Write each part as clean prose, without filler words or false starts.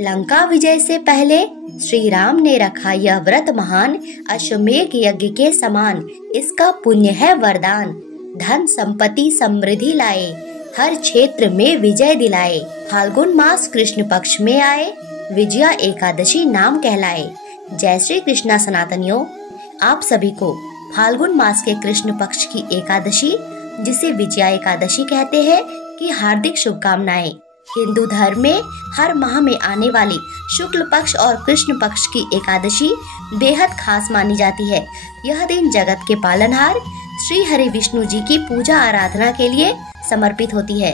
लंका विजय से पहले श्री राम ने रखा यह व्रत महान, अश्वमेध यज्ञ के समान। इसका पुण्य है वरदान, धन संपत्ति समृद्धि लाए, हर क्षेत्र में विजय दिलाए। फाल्गुन मास कृष्ण पक्ष में आए, विजया एकादशी नाम कहलाए। जय श्री कृष्णा सनातनियों, आप सभी को फाल्गुन मास के कृष्ण पक्ष की एकादशी, जिसे विजया एकादशी कहते हैं, की हार्दिक शुभकामनाएं। हिंदू धर्म में हर माह में आने वाली शुक्ल पक्ष और कृष्ण पक्ष की एकादशी बेहद खास मानी जाती है। यह दिन जगत के पालनहार श्री हरि विष्णु जी की पूजा आराधना के लिए समर्पित होती है।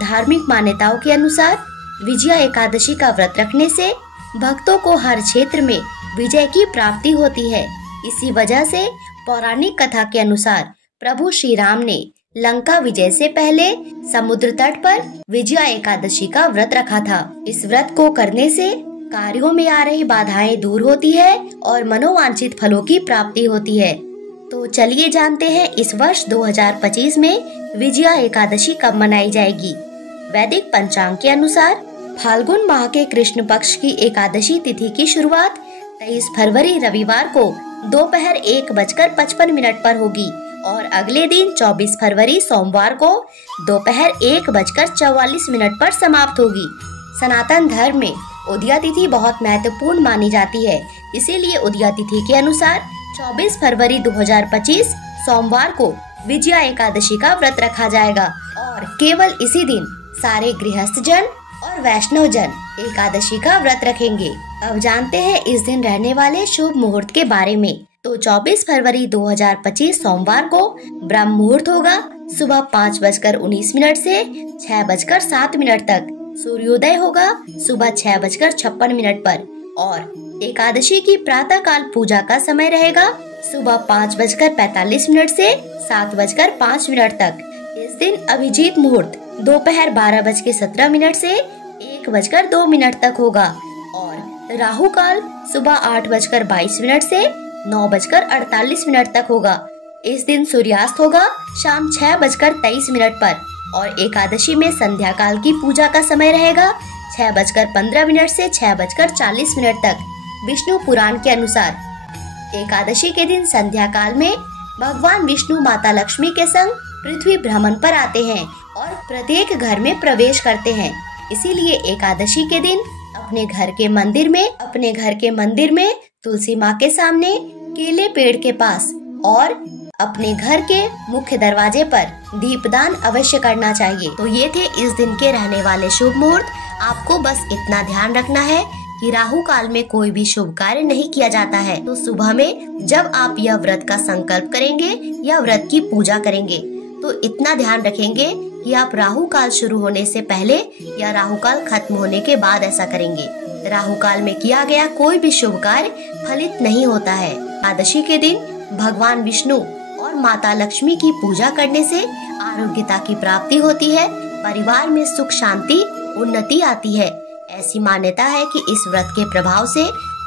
धार्मिक मान्यताओं के अनुसार विजया एकादशी का व्रत रखने से भक्तों को हर क्षेत्र में विजय की प्राप्ति होती है। इसी वजह से पौराणिक कथा के अनुसार प्रभु श्री राम ने लंका विजय से पहले समुद्र तट पर विजया एकादशी का व्रत रखा था। इस व्रत को करने से कार्यों में आ रही बाधाएं दूर होती है और मनोवांछित फलों की प्राप्ति होती है। तो चलिए जानते हैं इस वर्ष 2025 में विजया एकादशी कब मनाई जाएगी। वैदिक पंचांग के अनुसार फाल्गुन माह के कृष्ण पक्ष की एकादशी तिथि की शुरुआत 23 फरवरी रविवार को दोपहर 1:55 पर होगी और अगले दिन 24 फरवरी सोमवार को दोपहर 1:44 पर समाप्त होगी। सनातन धर्म में उदया तिथि बहुत महत्वपूर्ण मानी जाती है, इसीलिए उदया तिथि के अनुसार 24 फरवरी 2025 सोमवार को विजया एकादशी का व्रत रखा जाएगा और केवल इसी दिन सारे गृहस्थ जन और वैष्णव जन एकादशी का व्रत रखेंगे। अब जानते हैं इस दिन रहने वाले शुभ मुहूर्त के बारे में। तो 24 फरवरी 2025 सोमवार को ब्रह्म मुहूर्त होगा सुबह 5:19 से 6:07 तक। सूर्योदय होगा सुबह 6:56 पर और एकादशी की प्रातः काल पूजा का समय रहेगा सुबह 5:45 से 7:05 तक। इस दिन अभिजीत मुहूर्त दोपहर 12:17 से 1:02 तक होगा और राहु काल सुबह 8:22 से 9:48 तक होगा। इस दिन सूर्यास्त होगा शाम 6:23 पर और एकादशी में संध्या काल की पूजा का समय रहेगा 6:15 से 6:40 तक। विष्णु पुराण के अनुसार एकादशी के दिन संध्या काल में भगवान विष्णु माता लक्ष्मी के संग पृथ्वी भ्रमण पर आते हैं और प्रत्येक घर में प्रवेश करते हैं। इसीलिए एकादशी के दिन अपने घर के मंदिर में तुलसी माँ के सामने, केले पेड़ के पास और अपने घर के मुख्य दरवाजे पर दीपदान अवश्य करना चाहिए। तो ये थे इस दिन के रहने वाले शुभ मुहूर्त। आपको बस इतना ध्यान रखना है कि राहु काल में कोई भी शुभ कार्य नहीं किया जाता है। तो सुबह में जब आप यह व्रत का संकल्प करेंगे या व्रत की पूजा करेंगे तो इतना ध्यान रखेंगे कि आप राहु काल शुरू होने से पहले या राहु काल खत्म होने के बाद ऐसा करेंगे। राहु काल में किया गया कोई भी शुभ कार्य फलित नहीं होता है। एकादशी के दिन भगवान विष्णु और माता लक्ष्मी की पूजा करने से आरोग्यता की प्राप्ति होती है, परिवार में सुख शांति उन्नति आती है। ऐसी मान्यता है कि इस व्रत के प्रभाव से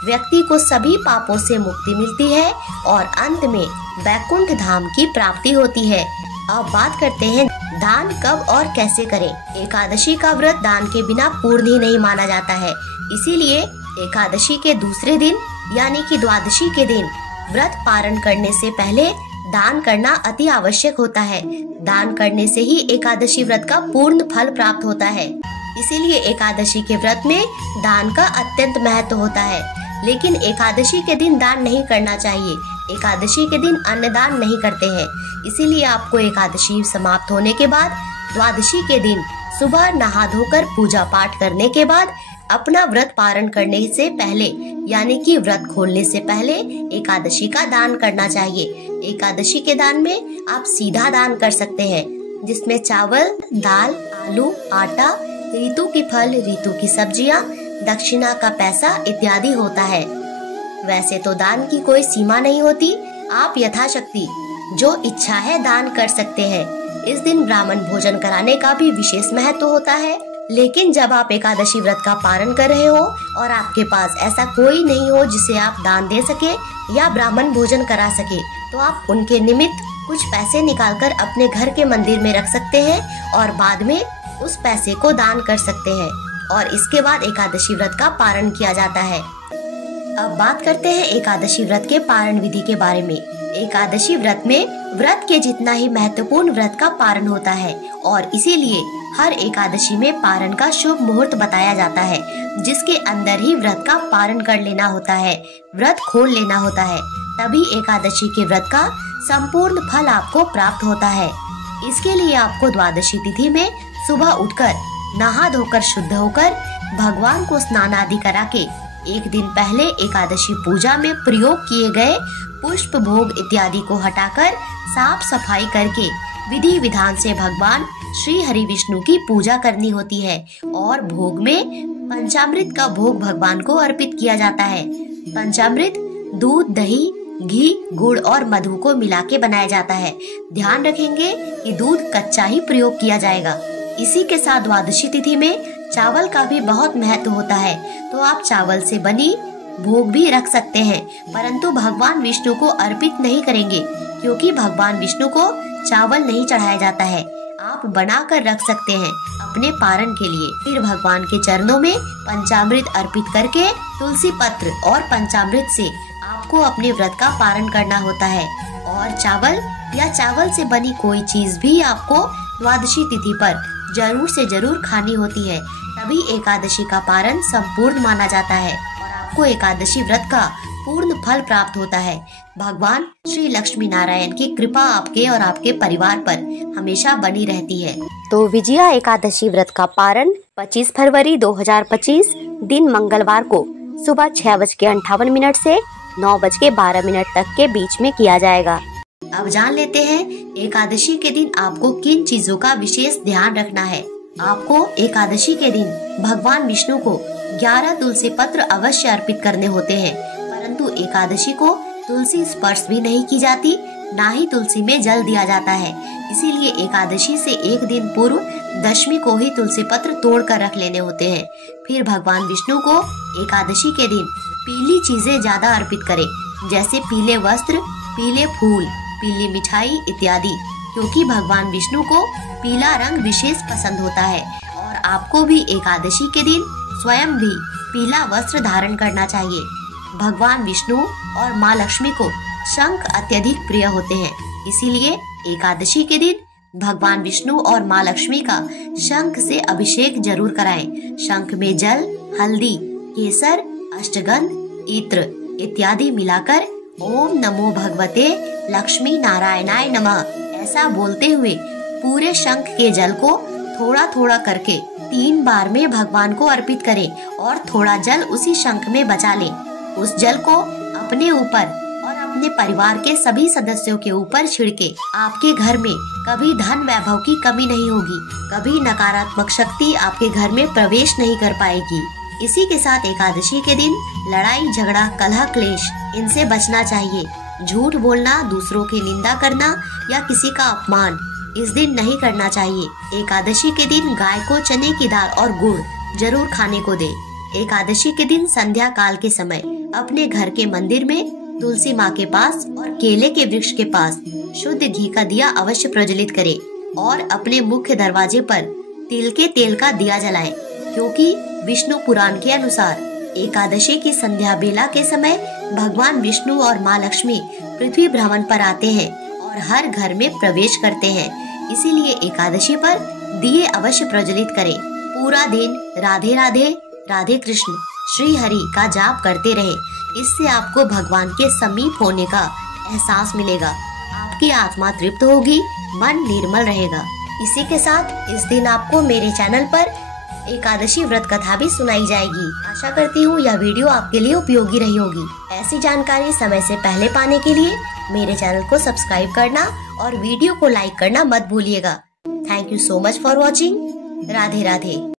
व्यक्ति को सभी पापों से मुक्ति मिलती है और अंत में वैकुंठ धाम की प्राप्ति होती है। अब बात करते हैं दान कब और कैसे करें। एकादशी का व्रत दान के बिना पूर्ण ही नहीं माना जाता है, इसीलिए एकादशी के दूसरे दिन यानी कि द्वादशी के दिन व्रत पारण करने से पहले दान करना अति आवश्यक होता है। दान करने से ही एकादशी व्रत का पूर्ण फल प्राप्त होता है। इसीलिए एकादशी के व्रत में दान का अत्यंत महत्व होता है। लेकिन एकादशी के दिन दान नहीं करना चाहिए। एकादशी के दिन अन्नदान नहीं करते हैं। इसीलिए आपको एकादशी समाप्त होने के बाद द्वादशी के दिन सुबह नहा धोकर पूजा पाठ करने के बाद अपना व्रत पारण करने से पहले यानी कि व्रत खोलने से पहले एकादशी का दान करना चाहिए। एकादशी के दान में आप सीधा दान कर सकते हैं, जिसमें चावल, दाल, आलू, आटा, ऋतु की फल, ऋतु की सब्जियां, दक्षिणा का पैसा इत्यादि होता है। वैसे तो दान की कोई सीमा नहीं होती, आप यथाशक्ति जो इच्छा है दान कर सकते हैं। इस दिन ब्राह्मण भोजन कराने का भी विशेष महत्व होता है। लेकिन जब आप एकादशी व्रत का पारण कर रहे हो और आपके पास ऐसा कोई नहीं हो जिसे आप दान दे सके या ब्राह्मण भोजन करा सके, तो आप उनके निमित्त कुछ पैसे निकालकर अपने घर के मंदिर में रख सकते हैं और बाद में उस पैसे को दान कर सकते हैं। और इसके बाद एकादशी व्रत का पारण किया जाता है। अब बात करते हैं एकादशी व्रत के पारण विधि के बारे में। एकादशी व्रत में व्रत के जितना ही महत्वपूर्ण व्रत का पारण होता है और इसीलिए हर एकादशी में पारण का शुभ मुहूर्त बताया जाता है, जिसके अंदर ही व्रत का पारण कर लेना होता है, व्रत खोल लेना होता है, तभी एकादशी के व्रत का संपूर्ण फल आपको प्राप्त होता है। इसके लिए आपको द्वादशी तिथि में सुबह उठकर नहा धोकर शुद्ध होकर भगवान को स्नान आदि करा के एक दिन पहले एकादशी पूजा में प्रयोग किए गए पुष्प भोग इत्यादि को हटाकर साफ सफाई करके विधि विधान से भगवान श्री हरि विष्णु की पूजा करनी होती है और भोग में पंचामृत का भोग भगवान को अर्पित किया जाता है। पंचामृत दूध, दही, घी, गुड़ और मधु को मिला के बनाया जाता है। ध्यान रखेंगे कि दूध कच्चा ही प्रयोग किया जाएगा। इसी के साथ द्वादशी तिथि में चावल का भी बहुत महत्व होता है, तो आप चावल से बनी भोग भी रख सकते हैं, परंतु भगवान विष्णु को अर्पित नहीं करेंगे क्योंकि भगवान विष्णु को चावल नहीं चढ़ाया जाता है। आप बना कर रख सकते हैं अपने पारण के लिए। फिर भगवान के चरणों में पंचामृत अर्पित करके तुलसी पत्र और पंचामृत से आपको अपने व्रत का पारण करना होता है और चावल या चावल से बनी कोई चीज भी आपको द्वादशी तिथि पर जरूर से जरूर खानी होती है, तभी एकादशी का पारण संपूर्ण माना जाता है और आपको एकादशी व्रत का पूर्ण फल प्राप्त होता है। भगवान श्री लक्ष्मी नारायण की कृपा आपके और आपके परिवार पर हमेशा बनी रहती है। तो विजया एकादशी व्रत का पारण 25 फरवरी 2025 दिन मंगलवार को सुबह 6:58 से 9:12 तक के बीच में किया जाएगा। अब जान लेते हैं एकादशी के दिन आपको किन चीजों का विशेष ध्यान रखना है। आपको एकादशी के दिन भगवान विष्णु को 11 तुलसी पत्र अवश्य अर्पित करने होते हैं, परंतु एकादशी को तुलसी स्पर्श भी नहीं की जाती, ना ही तुलसी में जल दिया जाता है। इसीलिए एकादशी से एक दिन पूर्व दशमी को ही तुलसी पत्र तोड़ कर रख लेने होते हैं। फिर भगवान विष्णु को एकादशी के दिन पीली चीजें ज्यादा अर्पित करें, जैसे पीले वस्त्र, पीले फूल, पीली मिठाई इत्यादि, क्योंकि भगवान विष्णु को पीला रंग विशेष पसंद होता है और आपको भी एकादशी के दिन स्वयं भी पीला वस्त्र धारण करना चाहिए। भगवान विष्णु और माँ लक्ष्मी को शंख अत्यधिक प्रिय होते हैं, इसीलिए एकादशी के दिन भगवान विष्णु और माँ लक्ष्मी का शंख से अभिषेक जरूर कराएं। शंख में जल, हल्दी, केसर, अष्टगंध, इत्र इत्यादि मिलाकर ओम नमो भगवते लक्ष्मी नारायणाय नमः ऐसा बोलते हुए पूरे शंख के जल को थोड़ा थोड़ा करके 3 बार में भगवान को अर्पित करें और थोड़ा जल उसी शंख में बचा लें। उस जल को अपने ऊपर और अपने परिवार के सभी सदस्यों के ऊपर छिड़के आपके घर में कभी धन वैभव की कमी नहीं होगी, कभी नकारात्मक शक्ति आपके घर में प्रवेश नहीं कर पाएगी। इसी के साथ एकादशी के दिन लड़ाई झगड़ा, कलह क्लेश इनसे बचना चाहिए। झूठ बोलना, दूसरों की निंदा करना या किसी का अपमान इस दिन नहीं करना चाहिए। एकादशी के दिन गाय को चने की दाल और गुड़ जरूर खाने को दे। एकादशी के दिन संध्या काल के समय अपने घर के मंदिर में तुलसी माँ के पास और केले के वृक्ष के पास शुद्ध घी का दिया अवश्य प्रज्वलित करें और अपने मुख्य दरवाजे पर तिल के तेल का दिया जलाएं, क्योंकि विष्णु पुराण के अनुसार एकादशी की संध्या बेला के समय भगवान विष्णु और माँ लक्ष्मी पृथ्वी भ्रमण पर आते हैं और हर घर में प्रवेश करते हैं। इसीलिए एकादशी पर दिए अवश्य प्रज्वलित करें। पूरा दिन राधे राधे, राधे कृष्ण, श्री हरि का जाप करते रहें। इससे आपको भगवान के समीप होने का एहसास मिलेगा, आपकी आत्मा तृप्त होगी, मन निर्मल रहेगा। इसी के साथ इस दिन आपको मेरे चैनल पर एकादशी व्रत कथा भी सुनाई जाएगी। आशा करती हूँ यह वीडियो आपके लिए उपयोगी रही होगी। ऐसी जानकारी समय से पहले पाने के लिए मेरे चैनल को सब्सक्राइब करना और वीडियो को लाइक करना मत भूलिएगा। Thank you so much for watching. Radhe Radhe.